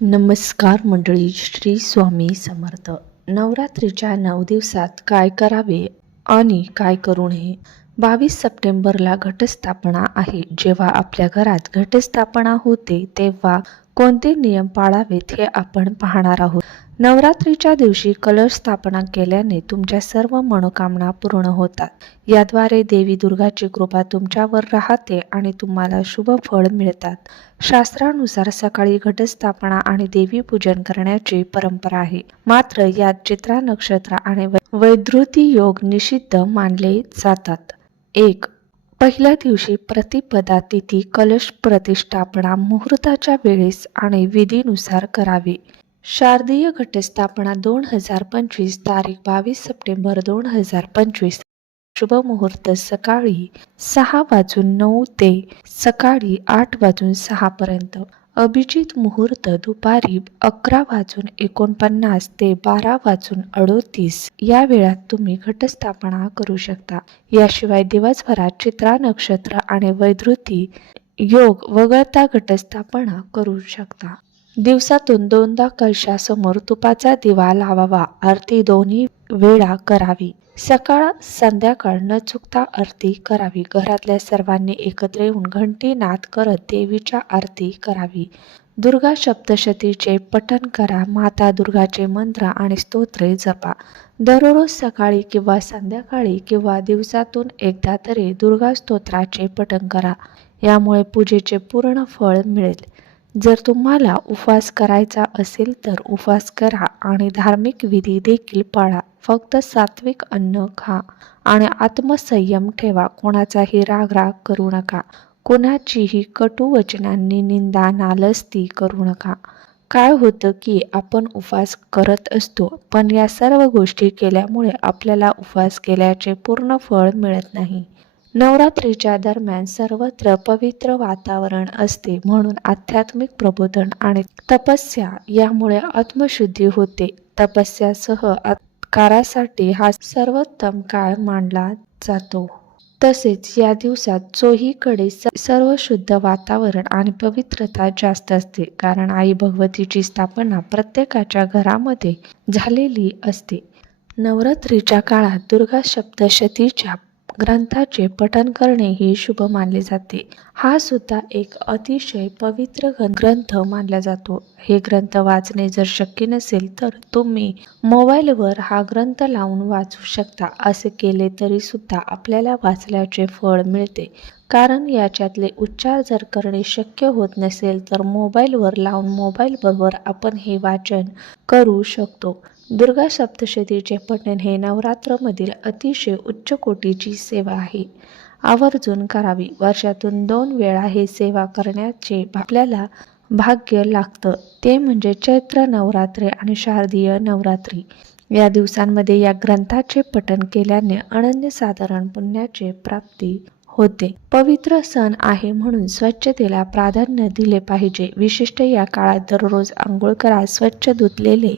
नमस्कार मंडळी श्री स्वामी समर्थ. नवरात्रीच्या नऊ दिवसात काय करावे आणि काय करू नये? बावीस सप्टेंबरला घटस्थापना आहे. जेव्हा आपल्या घरात घटस्थापना होते तेव्हा कोणते नियम पाळावेत हे आपण पाहणार आहोत. नवरात्रीच्या दिवशी कलश स्थापना केल्याने तुमच्या सर्व मनोकामना पूर्ण होतात. याद्वारे देवी दुर्गाची कृपा तुमच्यावर राहते आणि तुम्हाला शुभ फळ मिळतात. शास्त्रानुसार सकाळी घटस्थापना आणि देवी पूजन करण्याची परंपरा आहे. मात्र यात चित्रा नक्षत्र आणि वै- वैधृती योग निषिद्ध मानले जातात. एक पहिल्या दिवशी प्रतिपदा तिथी कलश प्रतिष्ठापना मुहूर्ताच्या वेळेस आणि विधीनुसार करावी. शारदीय घटस्थापना दोन हजार पंचवीस तारीख बावीस सप्टेंबर दोन हजार पंचवीस. शुभ मुहूर्त सकाळी सहा वाजून नऊ ते सकाळी आठ वाजून सहा पर्यंत. अभिजित मुहूर्त दुपारी अकरा वाजून एकोणपन्नास ते बारा वाजून अडोतीस. या वेळात तुम्ही घटस्थापना करू शकता. याशिवाय दिवसभरात चित्रा नक्षत्र आणि वैदृती योग वगळता घटस्थापना करू शकता. दिवसातून दोनदा कलशासमोर तुपाचा दिवा लावावा आरती दोन्ही वेळा करावी. सकाळ संध्याकाळ न चुकता आरती करावी. घरातल्या सर्वांनी एकत्र येऊन घंटी नाद करत देवीच्या आरती करावी. दुर्गा सप्तशतीचे पठण करा. माता दुर्गाचे मंत्र आणि स्तोत्रे जपा. दररोज सकाळी किंवा संध्याकाळी किंवा दिवसातून एकदा तरी दुर्गा स्तोत्राचे पठण करा. यामुळे पूजेचे पूर्ण फळ मिळेल. जर तुम्हाला उपवास करायचा असेल तर उपवास करा आणि धार्मिक विधी देखील पाळा. फक्त सात्विक अन्न खा आणि आत्मसंयम ठेवा. कोणाचाही राग राग करू नका. कोणाचीही कटू वचनांनी निंदा नालस्ती करू नका. काय होतं की आपण उपवास करत असतो पण या सर्व गोष्टी केल्यामुळे आपल्याला उपवास केल्याचे पूर्ण फळ मिळत नाही. नवरात्रीच्या दरम्यान सर्वत्र पवित्र वातावरण असते म्हणून आध्यात्मिक प्रबोधन आणि तपस्या यामुळे आत्मशुद्धी होते. तपस्यासह कारासाठी हा सर्वोत्तम काळ मानला जातो. तसेच या दिवसात चोहीकडे स- सर्व शुद्ध वातावरण आणि पवित्रता जास्त असते कारण आई भगवतीची स्थापना प्रत्येकाच्या घरामध्ये झालेली असते. नवरात्रीच्या काळात दुर्गा सप्तशतीच्या ग्रंथाचे पठण करणे ही शुभ मानले जाते. हा सुद्धा एक अतिशय पवित्र ग्रंथ मानला जातो. हे ग्रंथ वाचणे जर शक्य नसेल तर तुम्ही मोबाईलवर हा ग्रंथ लावून वाचू शकता. असे केले तरी सुद्धा आपल्याला वाचल्याचे फळ मिळते. कारण याच्यातले उच्चार जर करणे शक्य होत नसेल तर मोबाईलवर लावून मोबाईलबरोबर आपण हे वाचन करू शकतो. दुर्गा सप्तशतीचे पठण हे नवरात्रमधील अतिशय उच्च कोटीची सेवा आहे. आवर्जून करावी. वर्षातून दोन वेळा हे सेवा करण्याचे आपल्याला भाग्य लागतं. ते म्हणजे चैत्र नवरात्री आणि शारदीय नवरात्री. या दिवसांमध्ये या ग्रंथाचे पठण केल्याने अनन्यसाधारण पुण्याचे प्राप्ती होते. पवित्र सण आहे म्हणून स्वच्छतेला प्राधान्य दिले पाहिजे. विशिष्ट या काळात दररोज आंघोळ करा स्वच्छ धुतलेले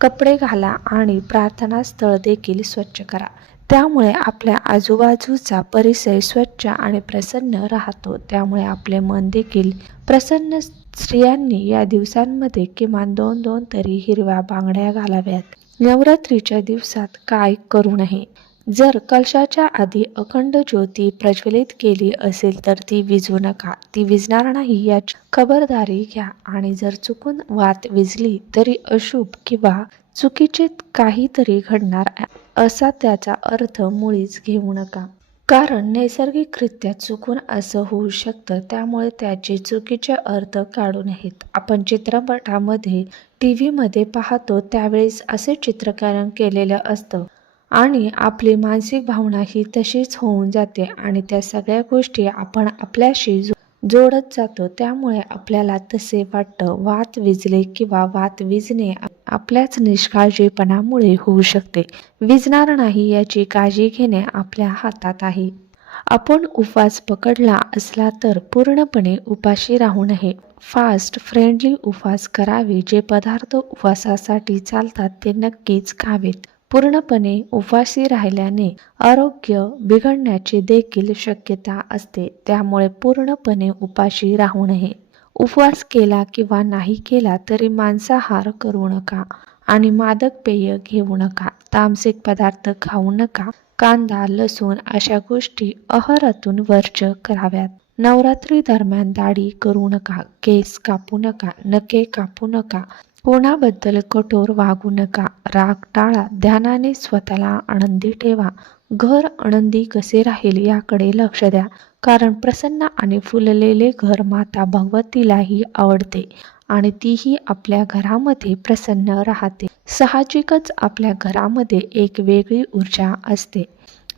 कपडे घाला आणि प्रार्थनास्थळ देखील स्वच्छ करा. त्यामुळे आपल्या आजूबाजूचा परिसर स्वच्छ आणि प्रसन्न राहतो. त्यामुळे आपले मन देखील प्रसन्न. स्त्रियांनी या दिवसांमध्ये किमान दोन दोन तरी हिरव्या बांगड्या घालाव्यात. नवरात्रीच्या दिवसात काय करू नये? जर कलशाच्या आधी अखंड ज्योती प्रज्वलित केली असेल तर ती विजू नका. ती विजणार नाही याची खबरदारी घ्या. आणि जर चुकून वात विजली तरी अशुभ किंवा चुकीचे काहीतरी घडणार असा त्याचा अर्थ मुळीच घेऊ नका. कारण नैसर्गिकरित्या चुकून असं होऊ शकतं त्यामुळे त्याचे चुकीचे अर्थ काढू नयेत आपण चित्रपटामध्ये टी व्हीमध्ये पाहतो त्यावेळेस असे चित्रकरण केलेलं असतं. आणि आपली मानसिक भावना ही तशीच होऊन जाते आणि त्या सगळ्या गोष्टी आपण आपल्याशी जो- जोडत जातो त्यामुळे आपल्याला तसे वाटतं वात विजले किंवा वात विजणे आपल्याच निष्काळजीपणामुळे होऊ शकते. विजणार नाही याची काळजी घेणे आपल्या हातात आहे. आपण उपवास पकडला असला तर पूर्णपणे उपाशी राहू नये फास्ट फ्रेंडली उपवास करावे जे पदार्थ उपवासासाठी चालतात ते नक्कीच खावेत. पूर्णपणे उपाशी राहिल्याने आरोग्य बिघडण्याची देखील शक्यता असते. त्यामुळे पूर्णपणे उपाशी राहू नये. उपवास केला किंवा नाही केला तरी मांसाहार करू नका आणि मादक पेय घेऊ नका. तामसिक पदार्थ खाऊ नका. कांदा लसूण अशा गोष्टी अहरातून वर्ज कराव्यात. नवरात्री दरम्यान दाढी करू नका. केस कापू नका. नके कापू नका. कोणाबद्दल कठोर वागू नका. राग टाळा. ध्यानाने स्वतःला आनंदी ठेवा. घर आनंदी कसे राहील याकडे लक्ष द्या. कारण प्रसन्न आणि फुललेले घर माता भगवतीलाही आवडते आणि तीही आपल्या घरामध्ये प्रसन्न राहते. साहजिकच आपल्या घरामध्ये एक वेगळी ऊर्जा असते.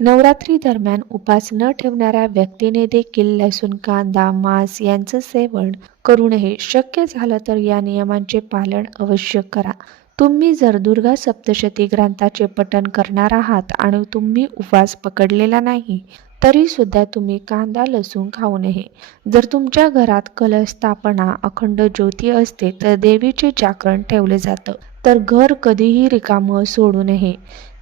नवरात्री दरम्यान उपास न ठेवणाऱ्या व्यक्तीने देखील लसूण कांदा मांस यांचं सेवन करू नये शक्य झालं तर या नियमांचे पालन अवश्य करा. तुम्ही जर दुर्गा सप्तशती ग्रंथाचे पठण करणार आहात आणि तुम्ही उपवास पकडलेला नाही तरी सुद्धा तुम्ही कांदा लसूण खाऊ नये. जर तुमच्या घरात कलस्थापना अखंड ज्योती असते तर देवीचे जागरण ठेवले जातं. तर घर कधीही रिकामं सोडू नये.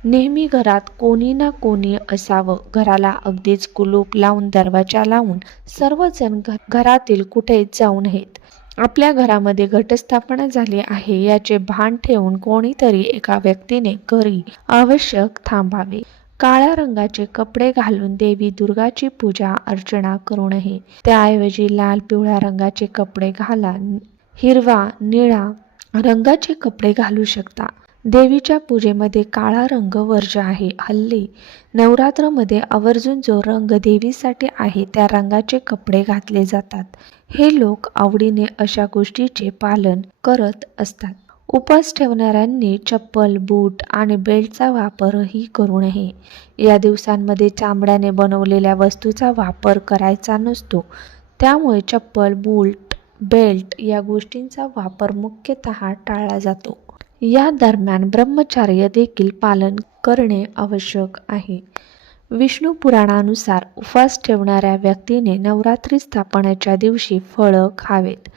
नेहमी घरात कोणी ना कोणी असावं. घराला अगदीच कुलूप लावून दरवाजा लावून सर्वजण घ घरातील कुठे जाऊ नयेत आपल्या घरामध्ये घटस्थापना झाली आहे याचे भान ठेवून कोणीतरी एका व्यक्तीने घरी आवश्यक थांबावे. काळ्या रंगाचे कपडे घालून देवी दुर्गाची पूजा अर्चना करू नये त्याऐवजी लाल पिवळ्या रंगाचे कपडे घाला हिरवा निळा रंगाचे कपडे घालू शकता. देवीच्या पूजेमध्ये काळा रंग वर्ज आहे. हल्ली नवरात्रमध्ये आवर्जून जो रंग देवीसाठी आहे त्या रंगाचे कपडे घातले जातात. हे लोक आवडीने अशा गोष्टीचे पालन करत असतात. उपास ठेवणाऱ्यांनी चप्पल बूट आणि बेल्टचा वापरही करू नये. या दिवसांमध्ये चामड्याने बनवलेल्या वस्तूचा वापर करायचा नसतो. त्यामुळे चप्पल बूट बेल्ट या गोष्टींचा वापर मुख्यतः टाळला जातो. या दरम्यान ब्रह्मचार्य देखील पालन करणे आवश्यक आहे. विष्णू पुराणानुसार उपवास ठेवणाऱ्या व्यक्तीने नवरात्री स्थापनेच्या दिवशी फळं खावेत.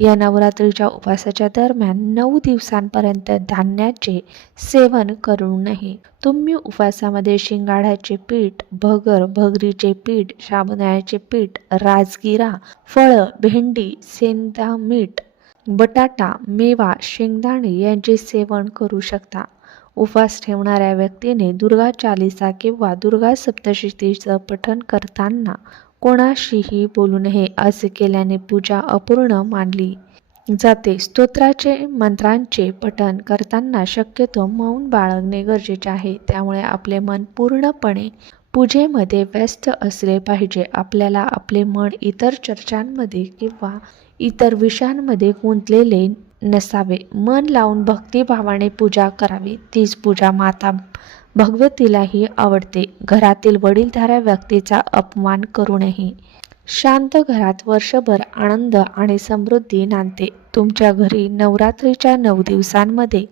या नवरात्रीच्या उपवासाच्या दरम्यान नऊ दिवसांपर्यंत धान्याचे सेवन करू नये. तुम्ही उपवासामध्ये शिंगाड्याचे पीठ भगर भगरीचे पीठ साबुदाण्याचे पीठ राजगिरा फळं भेंडी सेंदा मीठ बटाटा मेवा शेंगदाणे यांचे सेवन करू शकता. उपवास ठेवणाऱ्या व्यक्तीने दुर्गा चालिसा किंवा दुर्गा सप्तशतीचं पठण करताना कोणाशीही बोलू नये असे केल्याने पूजा अपूर्ण मानली जाते. स्तोत्राचे मंत्रांचे पठण करताना शक्यतो मौन बाळगणे गरजेचे आहे. त्यामुळे आपले मन पूर्णपणे पूजेमध्ये व्यस्त असले पाहिजे. आपल्याला आपले मन इतर चर्चांमध्ये किंवा इतर विषयांमध्ये गुंतलेले नसावे. मन लावून भक्तिभावाने पूजा करावी. तीच पूजा माता भगवतीलाही आवडते. घरातील वडीलधाऱ्या व्यक्तीचा अपमान करू नये शांत घरात वर्षभर आनंद आणि समृद्धी नांदते. तुमच्या घरी नवरात्रीच्या नऊ दिवसांमध्ये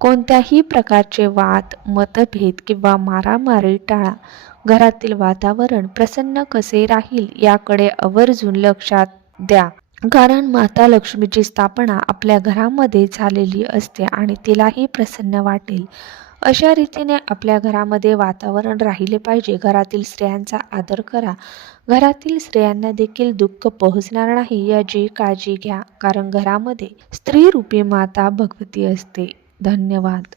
कोणत्याही प्रकारचे वाद मतभेद किंवा मारामारी टाळा. घरातील वातावरण प्रसन्न कसे राहील याकडे आवर्जून लक्षात द्या. कारण माता लक्ष्मीची स्थापना आपल्या घरामध्ये झालेली असते आणि तिलाही प्रसन्न वाटेल. अशा रीतीने आपल्या घरामध्ये वातावरण राहिले पाहिजे. घरातील स्त्रियांचा आदर करा. घरातील स्त्रियांना देखील दुःख पोहोचणार नाही याची काळजी घ्या. कारण घरामध्ये स्त्रीरूपी माता भगवती असते. धन्यवाद.